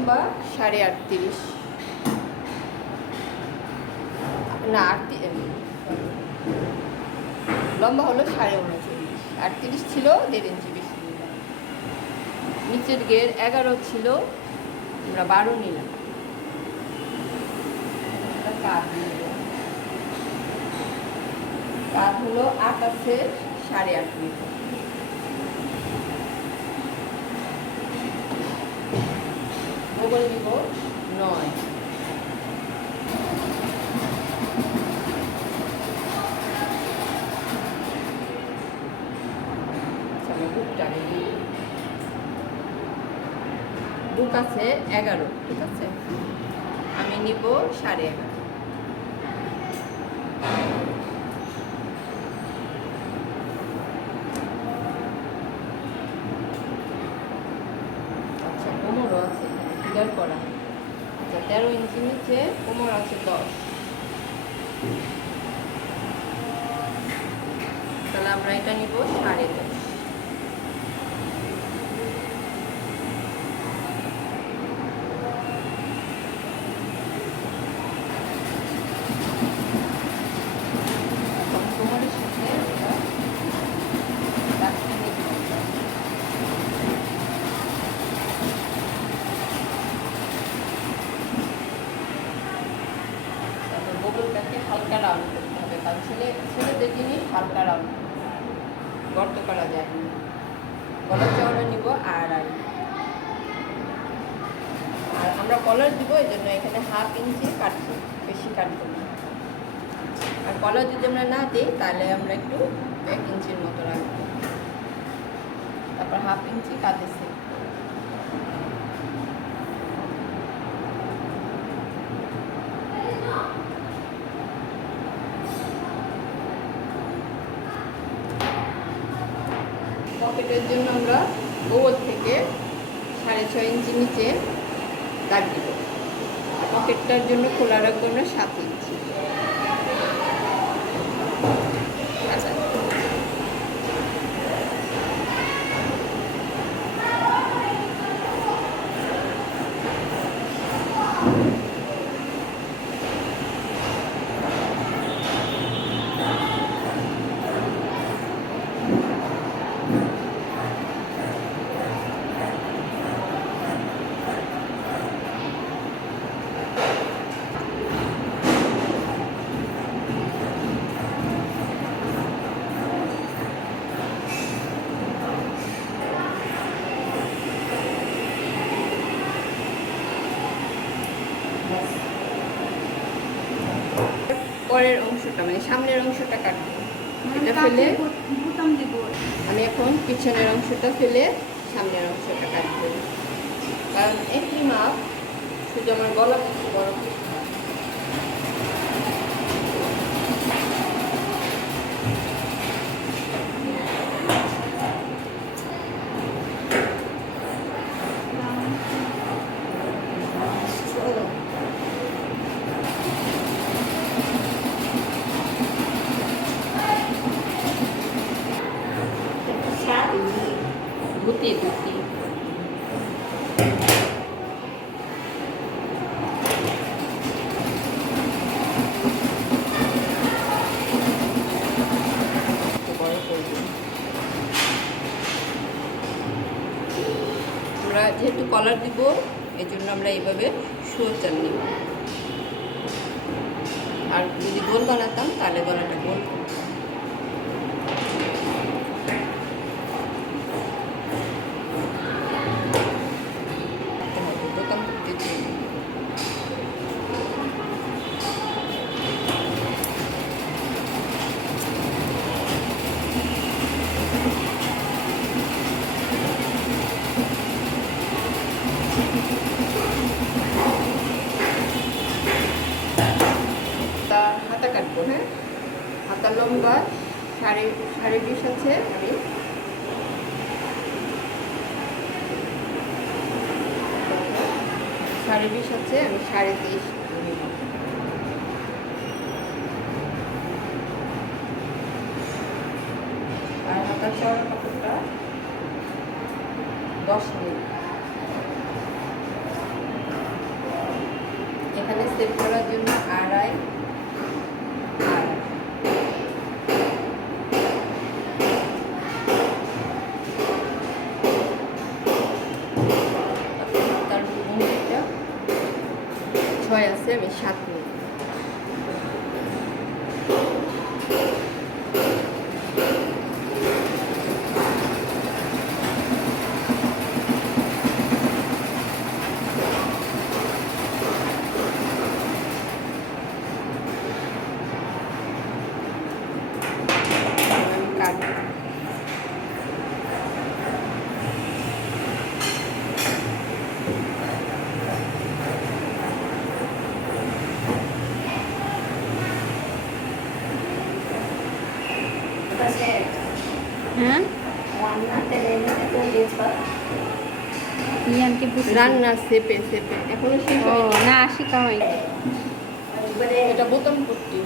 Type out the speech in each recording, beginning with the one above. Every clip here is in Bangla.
লম্বা 38.5, না লম্বা হলো 39.5, 38 ছিল 1.5 ইঞ্চি বেশি নিলাম। নিচের গের 11 ছিল, আমরা 12 নিলাম। কাজ হলো 8 আছে 8.5 মিটার। মোবাইল নিব 9। বুক আছে 11, ঠিক আছে, আমি নিব 11.5। আচ্ছা, কোমরও আছে ক্লিয়ার করা। আচ্ছা, 13 ইঞ্চি নিচে কোমর আছে 10, তাহলে আমরা এটা নিব 10.5। কোমরের সাথে বগলটাকে হালকা রাউন্ড করতে হবে, কারণ ছেলেদের জিনিস হালকা রাউন্ড গর্ত করা যায়। কলার চওড়া নিব আর আমরা কলার দিব, এই জন্য এখানে 1/2 ইঞ্চি কাটছি, বেশি কাটবো না। আর কলার যদি আমরা না দিই তাহলে আমরা একটু 1 ইঞ্চির মতো রাখবো, তারপর 1/2 ইঞ্চি কাটেছি। পকেটের জন্য আমরা গোল থেকে 6.5 ইঞ্চি নিচে দাগ দিব। পকেটটার জন্য খোলা রাখবো আমরা 7 ইঞ্চি। আচ্ছা, পরের অংশটা মানে সামনের অংশটা কাটবো, এটা ফেলে আমি এখন পিছনের অংশটা ফেলে সামনের অংশটা কাটবো। কারণ একই মাপ, শুধু আমার গলা বড়। ধুতি আমরা যেহেতু কলার দিব, এই জন্য আমরা এইভাবে সোজা নিব। আর যদি গোল বানাতাম তাহলে গলাটা গোল। হাতা কাটবো, হ্যাঁ, হাতা লম্বা 20.5 আছে, আমি 20.5 আছে, আমি 23.5 নিব। আর হাতা চওড়া কাপড়টা 10 নিব। সেট করার জন্য আড়াই তার ভূমিটা 6 আছে, আমি 7 নিই। হ্যাঁ ইয়ানকে রান্না সেপে সেপে এখনো শেষ ও হয়নি। না শিখা হয়নি। এটা বোতাম পট্টি,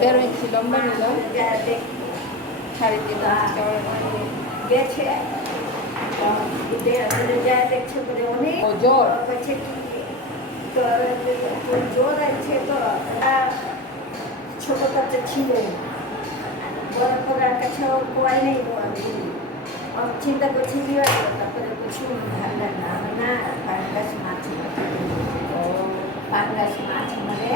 13 ইঞ্চি লম্বা নিলাম, 3.5 ইঞ্চি চওড়া নিলাম। ও জোর ছোট কাছে ছিল বড় করার কাছে কোয়াই নেই চিন্তা করছি বিয়ে তারপরে কিছু ভালো না না পাঙ্গাস মাছ পাঙ্গাস মাছ মানে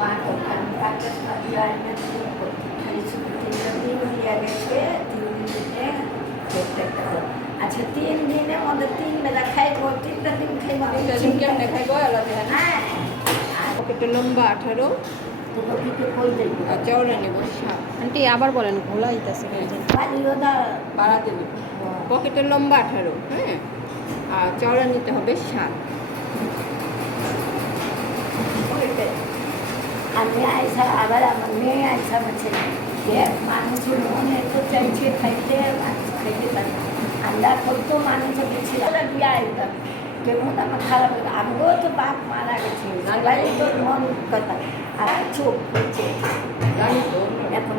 মা পাঙ্গাস মাছ খালি শুধু 3 দিন দিয়ে গেছে, 3 দিনে আচ্ছা 3 দিনের মধ্যে 3 বেলা খাইব, 3টা দিন খাইব। কেমন খাইব আলাদা? হ্যাঁ পকেটে লম্বা 18 আর চওড়া নেব 7। আন্টি আবার বলেন ঘোলা হইতাছে বাড়াতে নেব। পকেটের লম্বা 18, হ্যাঁ, আর চওড়া নিতে হবে 7। আমি আইসা আবার আমার মেয়ে আইসা বলছে মানুষের মনে তো চাইছে খাইতে খাইতে পারি আমরা কত মানুষ গেছিলাম দিয়ে আইতাম কেমন আমার খারাপ লাগে। আমিও তো বাপ মারা গেছে, সবাই তো মন কথা আর চোখ হচ্ছে জানি তো এখন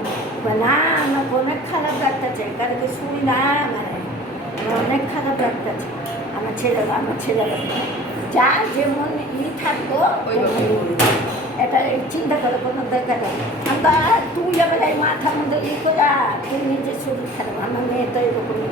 না আমার অনেক খারাপ লাগতেছে, কারণ কি শুনি না মানে অনেক খারাপ লাগতেছে। আমার ছেলেরা যা যেমন থাকতো এটা চিন্তা করে কোনো দরকার নেই। আমরা তুই আবার এই মাথার মধ্যে করে তুই নিজের শরীর খারাপ, আমার মেয়ে তো এরকমই